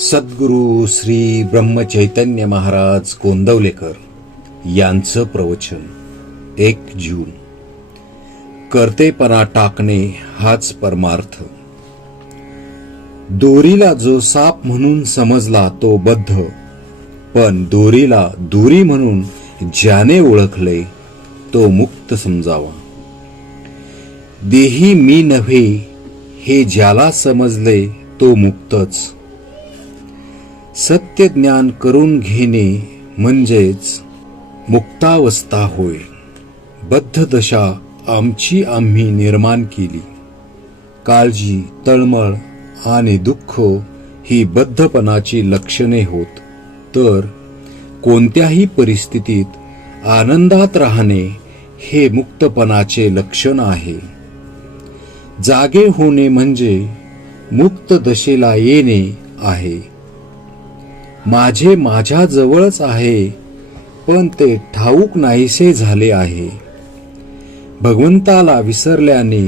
सद्गुरू श्री ब्रह्मचैतन्य महाराज गोंदवलेकर यांचं प्रवचन 1 जून. कर्तेपणा टाकणे हाच परमार्थ. दोरीला जो साप म्हणून समजला तो बद्ध, पण दोरीला दोरी म्हणून ज्याने ओळखले तो मुक्त समजावा. देही मी नव्हे हे ज्याला समजले तो मुक्तच. सत्य ज्ञान करून घेणे म्हणजेच मुक्तावस्था होय. बद्ध दशा आमची आम्ही निर्माण केली. काळजी, तळमळ आणि दुःख ही बद्धपणाची लक्षणे होत, तर कोणत्याही परिस्थितीत आनंदात राहणे हे मुक्तपणाचे लक्षण आहे. जागे होणे म्हणजे मुक्त दशेला येणे आहे. माझे माझ्या जवळच आहे, पण ते ठाऊक नाहीसे झाले आहे. भगवंताला विसरल्याने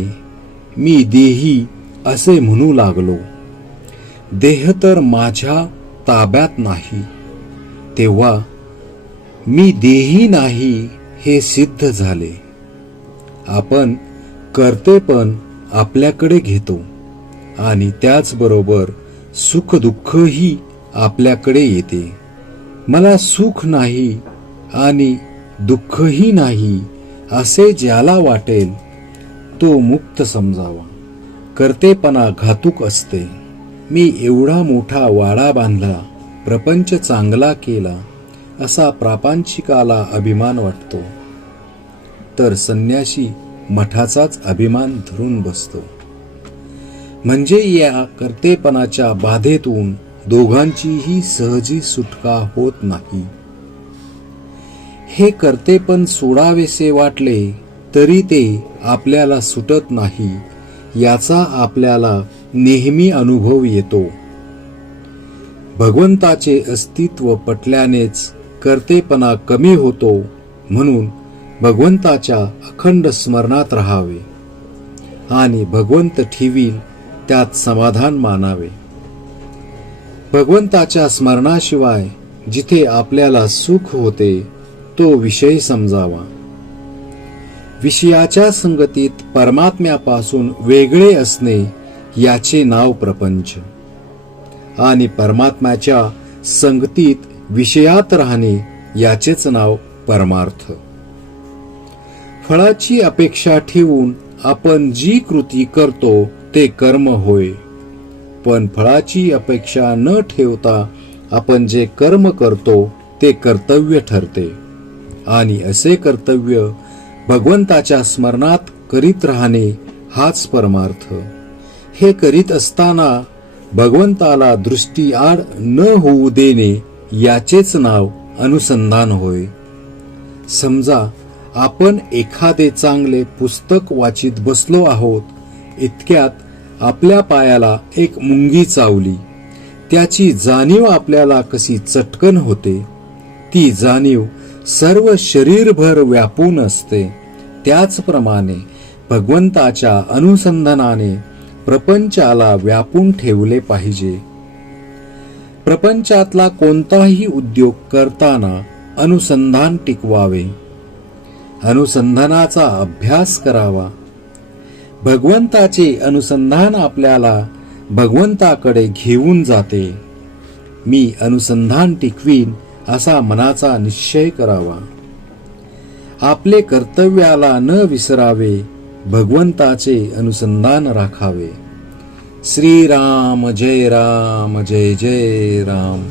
मी देही असे म्हणू लागलो. देह तर माझ्या ताब्यात नाही, तेव्हा मी देही नाही हे सिद्ध झाले. आपण कर्तेपण आपल्याकडे घेतो आणि त्याचबरोबर सुख दुःखही आपल्याकडे येते. मला सुख नाही आणि दुःखही नाही असे ज्याला वाटेल तो मुक्त समजावा. कर्तेपणा घातक असते. मी एवढा मोठा वाडा बांधला, प्रपंच चांगला केला असा प्रापंचिकाला अभिमान वाटतो, तर संन्यासी मठाचाच अभिमान धरून बसतो. म्हणजे या कर्तेपणाच्या बाधेतून दोघांचीही सहजी सुटका होत नाही. हे कर्तेपण सोडावेसे वाटले तरी ते आपल्याला सुटत नाही, याचा आपल्याला नेहमी अनुभव येतो. भगवंताचे अस्तित्व पटल्यानेच कर्तेपणा कमी होतो, म्हणून भगवंताच्या अखंड स्मरणात राहावे आणि भगवंत ठेवील त्यात समाधान मानावे. भगवंताच्या स्मरणाशिवाय जिथे आपल्याला सुख होते तो विषय समजावा. विषयाच्या संगतीत परमात्म्यापासून वेगळे असणे याचे नाव प्रपंच, आणि परमात्म्याच्या संगतीत विषयात राहणे याचेच नाव परमार्थ. फळाची अपेक्षा ठेवून आपण जी कृती करतो ते कर्म होय, पण फळाची अपेक्षा न ठेवता आपण जे कर्म करतो ते कर्तव्य ठरते, आणि असे कर्तव्य भगवंताच्या स्मरणात करीत राहणे हाच परमार्थ. हे करीत असताना भगवंताला दृष्टीआड न होऊ देणे याचेच नाव अनुसंधान होय. समजा आपण एखादे चांगले पुस्तक वाचित बसलो आहोत, इतक्यात आपल्या पायाला एक मुंगी चावली. त्याची जाणीव आपल्याला कशी चटकन होते. ती जाणीव सर्व शरीरभर व्यापून असते. त्याचप्रमाणे भगवंताच्या अनुसंधानाने प्रपंचाला व्यापून ठेवले पाहिजे. प्रपंचातला कोणताही उद्योग करताना अनुसंधान टिकवावे, अनुसंधानाचा अभ्यास करावा. भगवंताचे अनुसंधान आपल्याला भगवंताकडे घेऊन जाते. मी अनुसंधान टिकवीन असा मनाचा निश्चय करावा. आपले कर्तव्याला न विसरावे, भगवंताचे अनुसंधान राखावे. श्रीराम जय राम, जय जय राम.